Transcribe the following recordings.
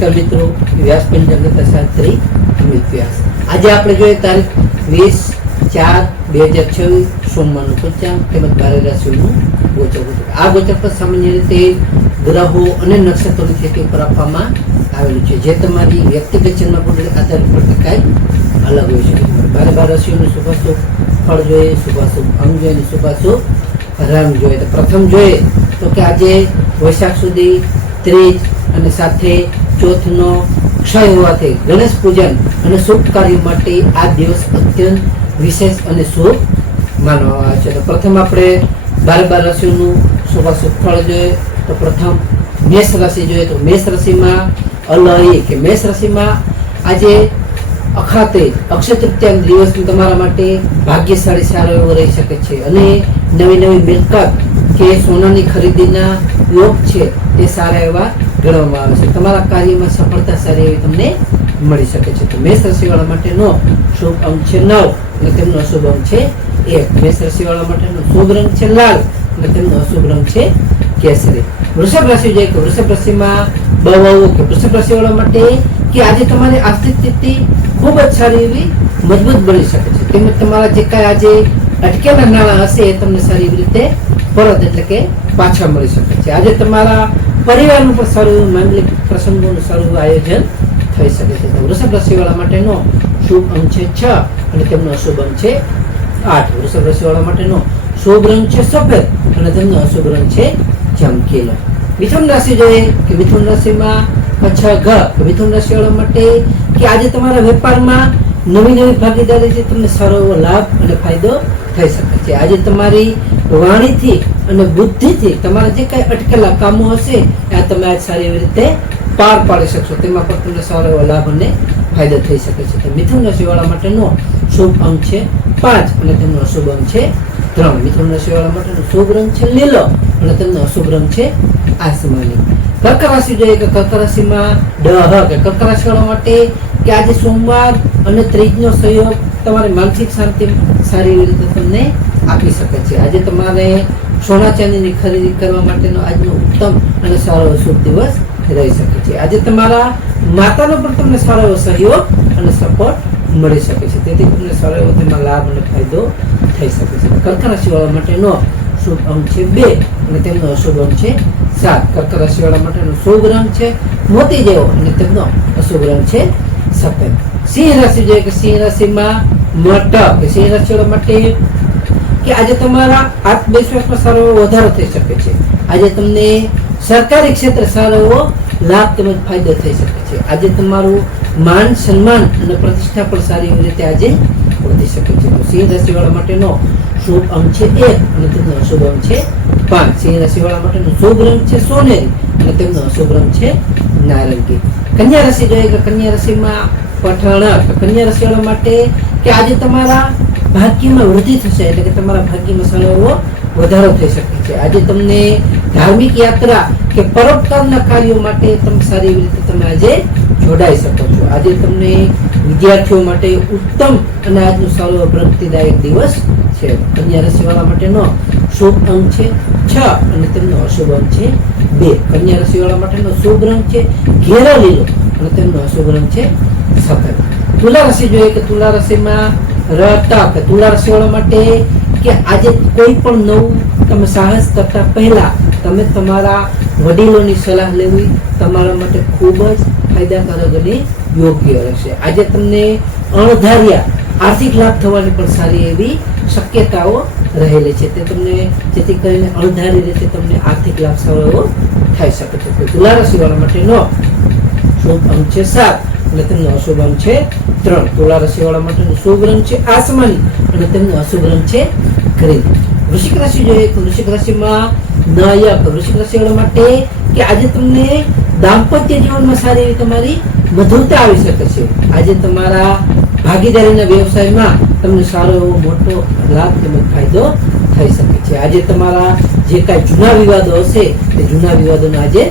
નમસ્કાર મિત્રો, વ્યાસપંચ જગતશાસ્ત્રી અમિત વ્યાસ. આજે આપણે જોઈએ તારીખ 20/4/2026 સોમવારનું પંચાંગ તેમજ 12 રાશિઓનું ગોચર. આ ગોચર પર સામાન્ય રીતે ગ્રહો અને નક્ષત્રોની સ્થિતિ પર આપવામાં આવેલું છે, જે તમારી વ્યક્તિગત જન્મ કુંડળી આધાર પર કાંઈ અલગ હોય છે. 12 રાશિઓનું શુભાશુભ ફળ જોઈએ, શુભાશુભ અંગ જોઈએ અને શુભાશુભ રંગ જોઈએ. તો પ્રથમ જોઈએ તો કે આજે વૈશાખ સુધી ત્રીજ અને સાથે ચોથનો ક્ષય હોવાથી ગણેશ પૂજન અને શુભ કાર્ય માટે આ દિવસ અત્યંત વિશેષ અને શુભ માનવામાં આવે છે. તો પ્રથમ આપણે 12 રાશિઓનું શુભાશુભ ફળ જોઈએ. તો પ્રથમ મેષ રાશિ જોઈએ. તો મેષ રાશિમાં અલય કે મેષ રાશિમાં આજે અખાતે અક્ષય તૃતીયા દિવસ તમારા માટે ભાગ્યશાળી સારો એવો રહી શકે છે અને નવી નવી મિલકત કે સોનાની ખરીદીના યોગ છે તે સારા એવા ગણવામાં આવે છે. તમારા કાર્યમાં સફળતા સારી એવી તમને મળી શકે છે. તો મેષ રાશિવાળા માટેનો શુભ અંક છે 9 અને તેમનો અશુભ અંક છે 1. મેષ રાશિવાળા માટેનો શુભ રંગ છે લાલ અને તેમનો અશુભ રંગ છે કેસરી. વૃષભ રાશિ જોઈએ કે વૃષભ રાશિમાં બહુ કે વૃષભ રાશિવાળા માટે કે આજે તમારી આર્થિક સ્થિતિ ખૂબ જ સારી એવી મજબૂત બની શકે છે. તેમજ તમારા જે કાંઈ આજે અટકેલા નાણાં હશે એ તમને સારી એવી રીતે પરત એટલે કે પાછા મળી શકે છે. આજે તમારા પરિવારનું પણ સારું એવું માંગલિક પ્રસંગોનું સારું એવું આયોજન થઈ શકે છે. તો વૃષભ રાશિવાળા માટેનો શુભ અંક છે 6 અને તેમનો અશુભ અંક છે 8. વૃષભ રાશિવાળા માટેનો શુભ રંગ છે સફેદ અને તેમનો અશુભ રંગ છે ચમકીલો. મિથુન રાશિ જોઈએ કે મિથુન રાશિમાં મિથુન રાશિવાળા માટે કે આજે તમારા વેપારમાં નવી નવી ભાગીદારી છે તમને સારો એવો લાભ અને ફાયદો થઈ શકે છે. આજે તમારી વાણીથી અને બુદ્ધિથી તમારા જે કાંઈ અટકેલા કામો હશે આ તમે આજ સારી એવી રીતે પાર પાડી શકશો. તેમાં પણ તમને સારો એવો લાભ અને ફાયદો થઈ શકે છે. તો મિથુન રાશિવાળા માટેનો શુભ અંક છે 5 અને તેમનો અશુભ અંક છે 3. મિથુન રાશિવાળા માટેનો શુભ રંગ છે લીલો અને તેમનો અશુભ રંગ છે આસમાની. કર્ક રાશિ જોઈએ કે કર્ક રાશિમાં કર્ક રાશિવાળા માટે કે આજે સોમવાર અને ત્રીજનો સહયોગ તમારી માનસિક શાંતિ સારી એવી રીતે તમને આપી શકે છે. આજે તમારે સોના ચાંદીની ખરીદી કરવા માટેનો આજનો ઉત્તમ અને સારો શુભ દિવસ રહી શકે છે. આજે તમારા માતાનો પણ તમને સારો એવો સહયોગ અને સપોર્ટ મળી શકે છે. તેથી તમને સારો એવો તેમાં લાભ અને ફાયદો થઈ શકે છે. કર્ક રાશિવાળા માટેનો શુભ અંક છે 2 અને તેમનો અશુભ અંક છે 7. કર્ક રાશિવાળા માટેનો શુભ રંગ છે મોતી જેવો અને તેમનો અશુભ રંગ છે સફેદ. સિંહ રાશિ જોઈએ કે સિંહ રાશિમાં મટક સિંહ રાશિવાળા માટે કે આજે તમારા આત્મવિશ્વાસમાં સારો એવો વધારો થઈ શકે છે. આજે તમને સરકારી ક્ષેત્રે સારો એવો લાભ તેમજ ફાયદો થઈ શકે છે. આજે તમારું માન સન્માન અને પ્રતિષ્ઠા પણ સારી એવી રીતે આજે વધી શકે છે. તો સિંહ રાશિવાળા માટેનો શુભ અંક છે 1 અને તેમનો અશુભ અંક છે 5. સિંહ રાશિવાળા માટેનો શુભ રંગ છે સોનેરી અને તેમનો અશુભ રંગ છે નારંગી. કન્યા રાશિ જોઈએ કે કન્યા રાશિમાં પઠાણ કન્યા રાશિવાળા માટે કે આજે તમારા ભાગ્યમાં વૃદ્ધિ થશે એટલે કે તમારા ભાગ્યમાં સારો એવો વધારો થઈ શકે છે. આજે તમને ધાર્મિક યાત્રા કે પરોપકારના કાર્યો માટે તમે સારી એવી રીતે તમે આજે જોડાઈ શકો છો. આજે તમને વિદ્યાર્થીઓ માટે ઉત્તમ અને આજનો સારો પ્રગતિદાયક દિવસ છે. કન્યા રાશિવાળા માટેનો શુભ અંક છે 6 અને તેમનો અશુભ અંક છે 2. કન્યા રાશિવાળા માટેનો શુભ રંગ છે ઘેરો લીલો અને તેમનો અશુભ રંગ છે સફેદ. તુલા રાશિ જોઈએ કે તુલા રાશિમાં તુલા રાશિવાળા માટે કે આજે કોઈ પણ નવું તમે સાહસ કરતા પહેલા તમે તમારા વડીલોની સલાહ લેવી તમારા માટે ખૂબ જ ફાયદાકારક અને યોગ્ય રહેશે. આજે તમને અણધાર્યા આર્થિક લાભ થવાની પણ સારી એવી શક્યતાઓ રહેલી છે. તે તમને જેથી કરીને અણધારી રીતે તમને આર્થિક લાભ સારો એવો થઈ શકે છે. તુલા રાશિવાળા માટેનો શુભ અંક છે 7 અને તેમનો અશુભ અંક છે 3. તુલા રાશિવાળા માટેનો શુભ રંગ છે આસમાની અને તેમનો અશુભ રંગ છે ગ્રીન. વૃશ્ચિક રાશિ જોઈએ તો વૃશ્ચિક રાશિમાં વૃશ્ચિક રાશિવાળા માટે કે આજે તમને દાંપત્ય જીવનમાં સારી એવી તમારી મધુરતા આવી શકે છે. આજે તમારા ભાગીદારીના વ્યવસાયમાં તમને સારો એવો મોટો લાભ તેમજ ફાયદો થઈ શકે છે. આજે તમારા જે કાંઈ જૂના વિવાદો હશે તે જૂના વિવાદોનો આજે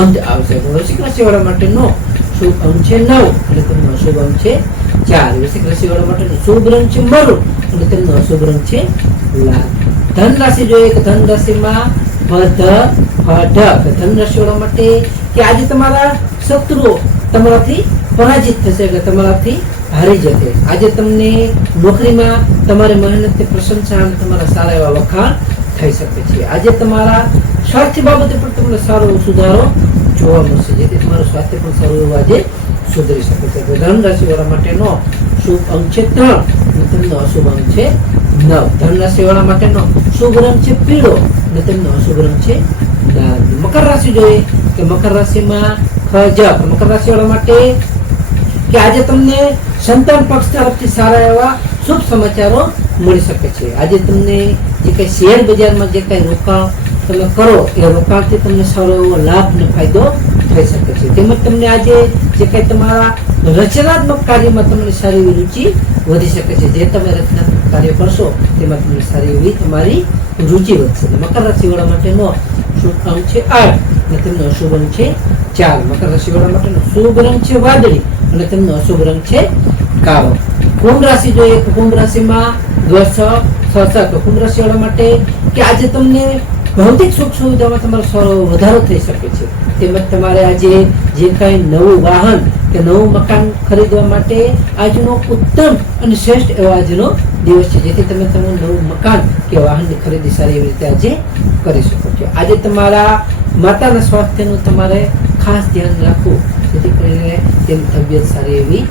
અંત આવશે. વૃશ્ચિક રાશિવાળા માટેનો શુભ અંક છે 9 અને તેમનો અશુભ અંક છે 4. વૃશ્ચિક રાશિવાળા માટેનો શુભ રંગ છે મરૂન અને તેમનો અશુભ રંગ છે લાલ. ધન રાશિ જોઈએ કે ધન રાશિમાં ધન રાશિવાળા માટે કે આજે તમારા શત્રુઓ તમારાથી પરાજિત થશે, એટલે તમારાથી હારી જશે. આજે તમને નોકરીમાં તમારી મહેનતની પ્રશંસા અને તમારા સારા એવા વખાણ થઈ શકે છે. આજે તમારા સ્વાસ્થ્ય બાબતે પણ તમને સારો એવો સુધારો જોવા મળશે, જેથી તમારું સ્વાસ્થ્ય પણ સારું એવું આજે સુધરી શકે છે. તો ધન રાશિવાળા માટેનો શુભ અંક છે 3 અને તેમનો અશુભ અંક છે 9. ધન રાશિવાળા માટેનો શુભ રંગ છે પીળો અને તેમનો અશુભ રંગ છે નારંગી. મકર રાશિ જોઈએ કે મકર રાશિમાં ખજક. મકર રાશિવાળા માટે કે આજે તમને સંતાન પક્ષ તરફથી સારા એવા શુભ સમાચારો મળી શકે છે. આજે તમને જે કઈ શેર બજારમાં જે કઈ રોકાણ તમે કરો એ રોકાણથી તમને સારો એવો લાભ અને ફાયદો થઈ શકે છે. તેમજ તમને આજે જે કઈ તમારા રચનાત્મક કાર્યમાં તમને સારી એવી રુચિ વધી શકે છે. જે તમે રચનાત્મક કાર્ય કરશો તેમાં તમને સારી એવી તમારી રુચિ વધશે. મકર રાશિવાળા માટેનો શુભ અંક છે 8 અને તેમનો અશુભ અંક છે 4. મકર રાશિવાળા માટેનો શુભ રંગ છે વાદળી અને તેમનો અશુભ રંગ છે કાળો. કુંભ રાશિ જોઈએ તો કુંભ રાશિમાં કુંભ રાશિવાળા માટે કે આજે તમને ભૌતિક સુખ સુવિધામાં તમારો સારો વધારો થઈ શકે છે. તેમજ તમારે આજે જે કઈ નવું વાહન કે નવું મકાન ખરીદવા માટે આજનો ઉત્તમ અને શ્રેષ્ઠ એવો આજનો દિવસ છે, જેથી તમે તમારું નવું મકાન કે વાહનની ખરીદી સારી એવી રીતે આજે કરી શકો છો. આજે તમારા માતાના સ્વાસ્થ્યનું તમારે ખાસ ધ્યાન રાખવું, જેથી કરીને તેની તબિયત સારી એવી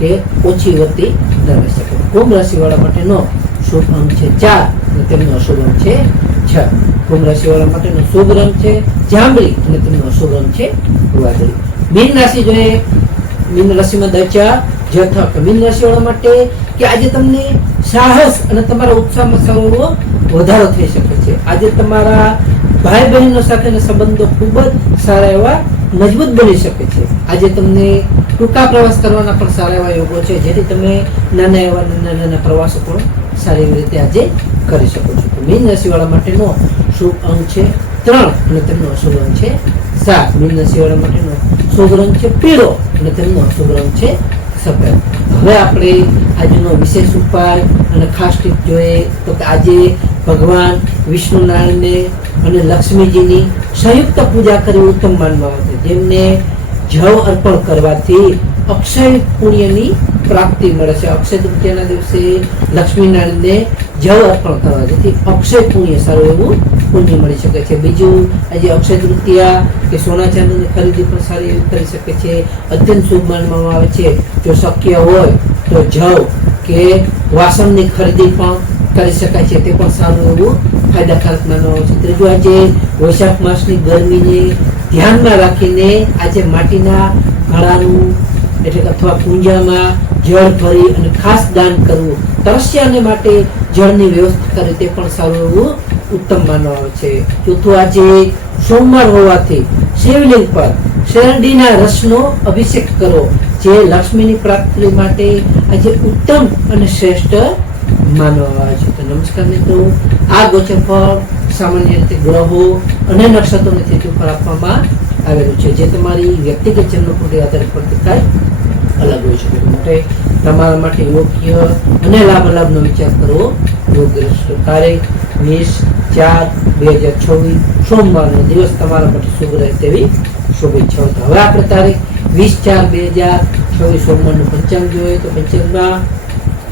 કે ઓછી વધતી ન રહી શકે. કુંભ રાશિવાળા માટેનો શુભ અંક છે 4 અને તેમનો અશુભ અંક છે 6. કુંભ રાશિવાળા માટેનો શુભ રંગ છે જાંબલી અને તેમનો અશુભ રંગ છે વાદળી. મીન રાશિ જોઈએ. મીન રાશિમાં દચા જથક. મીન રાશિવાળા માટે કે આજે તમને સાહસ અને તમારા ઉત્સાહમાં સારો એવો વધારો થઈ શકે છે. આજે તમારા ભાઈ બહેનો સાથેના સંબંધો ખૂબ જ સારા એવા મજબૂત બની શકે છે. આજે તમને ટૂંકા પ્રવાસ કરવાના પણ સારા એવા યોગો છે, જેથી તમે નાના પ્રવાસો પણ સારી એવી રીતે આજે કરી શકો છો. મીન રાશિવાળા માટેનો શુભ અંક છે 3 અને તેમનો અશુભ અંક છે 7. મીન રાશિવાળા માટેનો શુભ રંગ છે પીળો અને તેમનો અશુભ રંગ છે સફેદ. હવે આપણે આજનો વિશેષ ઉપાય અને ખાસ ટીપ જોઈએ તો કે આજે ભગવાન વિષ્ણુ નારાયણને અને લક્ષ્મીજીની સંયુક્ત પૂજા કરવી ઉત્તમ માનવામાં આવે છે. જેમને જવ અર્પણ કરવાથી અક્ષય પુણ્યની પ્રાપ્તિ મળે છે. અક્ષય તૃતીયાના દિવસે લક્ષ્મીનારાયણને જવ અર્પણ કરવા, જેથી અક્ષય પુણ્ય સારું એવું પુણ્ય મળી શકે છે. બીજું આજે અક્ષય તૃતીયા કે સોના ચાંદીની ખરીદી પણ સારી એવી કરી શકે છે. અત્યંત શુભ માનવામાં આવે છે. જો શક્ય હોય તો જવ કે વાસણની ખરીદી પણ કરી શકાય છે, તે પણ સારું એવું ફાયદાકારક માનવામાં આવે છે. ત્રીજું આજે વૈશાખ માસની ગરમીને ધ્યાનમાં રાખીને આજે માટીના ઘડાનું એટલે અથવા કુંજામાં જળ ભરી અને ખાસ દાન કરવું, તરસ્યાને માટે જળની વ્યવસ્થા કરી, તે પણ સારું એવું ઉત્તમ માનવામાં આવે છે. ચોથું આજે સોમવાર હોવાથી શિવલિંગ પર શેરડીના રસનો અભિષેક કરો, જે લક્ષ્મીની પ્રાપ્તિ માટે આજે ઉત્તમ અને શ્રેષ્ઠ માનવામાં આવે છે. તો નમસ્કાર મિત્રો, આ ગોચર ફળ સામાન્ય રીતે ગ્રહો અને નક્ષત્રોની તિથિ પર આપવામાં આવેલું છે, જે તમારી વ્યક્તિગત જન્મકુંડળી આધારિત પર થાય અલગ હોય છે. માટે તમારા માટે યોગ્ય અને લાભાલાભનો વિચાર કરવો યોગ્ય રહેશે. તારીખ 20/4/2026 સોમવારનો દિવસ તમારા માટે શુભ રહે તેવી શુભેચ્છાઓ. હવે આપણે તારીખ 20/4/2026 સોમવારનું પંચાંગ જોઈએ તો પંચાંગમાં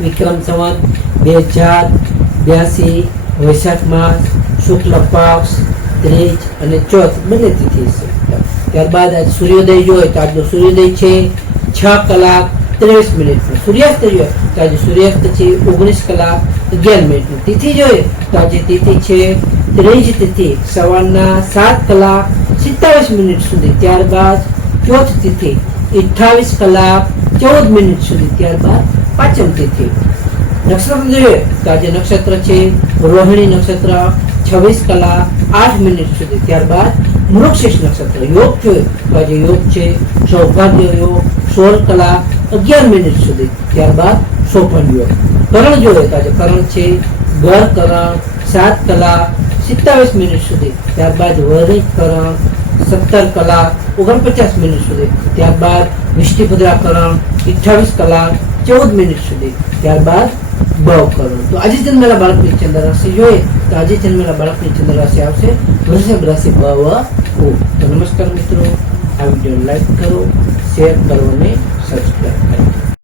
વિક્રમ સંવત 2082 વૈશાખ માસ શુક્લ પક્ષ 30 અને ચોથ બંને તિથિ છે. ત્યારબાદ આજ સૂર્યોદય જોઈએ તો આજનો સૂર્યોદય છે 6:30 પર. સૂર્યાસ્ત જોઈએ તો આજે સૂર્યાસ્ત છે 19:11. તિથિ જોઈએ તો આજે તિથિ છે ત્રીજ તિથિ સવારના 7:27 સુધી. ત્યારબાદ ચોથ તિથિ 28:14 સુધી. ત્યારબાદ પાંચમ તિથિ. નક્ષત્ર જોઈએ તો આજે નક્ષત્ર છે રોહિણી નક્ષત્ર 26:08 સુધી. ત્યારબાદ મૃગશીર્ષ નક્ષત્ર. યોગ જોઈએ તો આજે યોગ છે સૌભાગ્ય યોગ 16:11 સુધી. ત્યારબાદ સોપન યોગ. કરણ જોઈએ તો આજે કરણ છે ગર કરણ 7:27 સુધી. ત્યારબાદ વરિક કરણ 17:49 સુધી. ત્યારબાદ વિષ્ટિભદ્રા કરણ 28:14 સુધી. ત્યારબાદ બ કરોડ. તો આજે જન્મેલા બાળકની ચંદ્ર રાશિ જોઈએ તો આજે જન્મેલા બાળકની ચંદ્ર રાશિ આવશે વૃષભ રાશિ બ વ ઉ. તો નમસ્કાર મિત્રો, આ વિડીયો લાઈક કરો, શેર કરો અને સબસ્ક્રાઈબ કરો.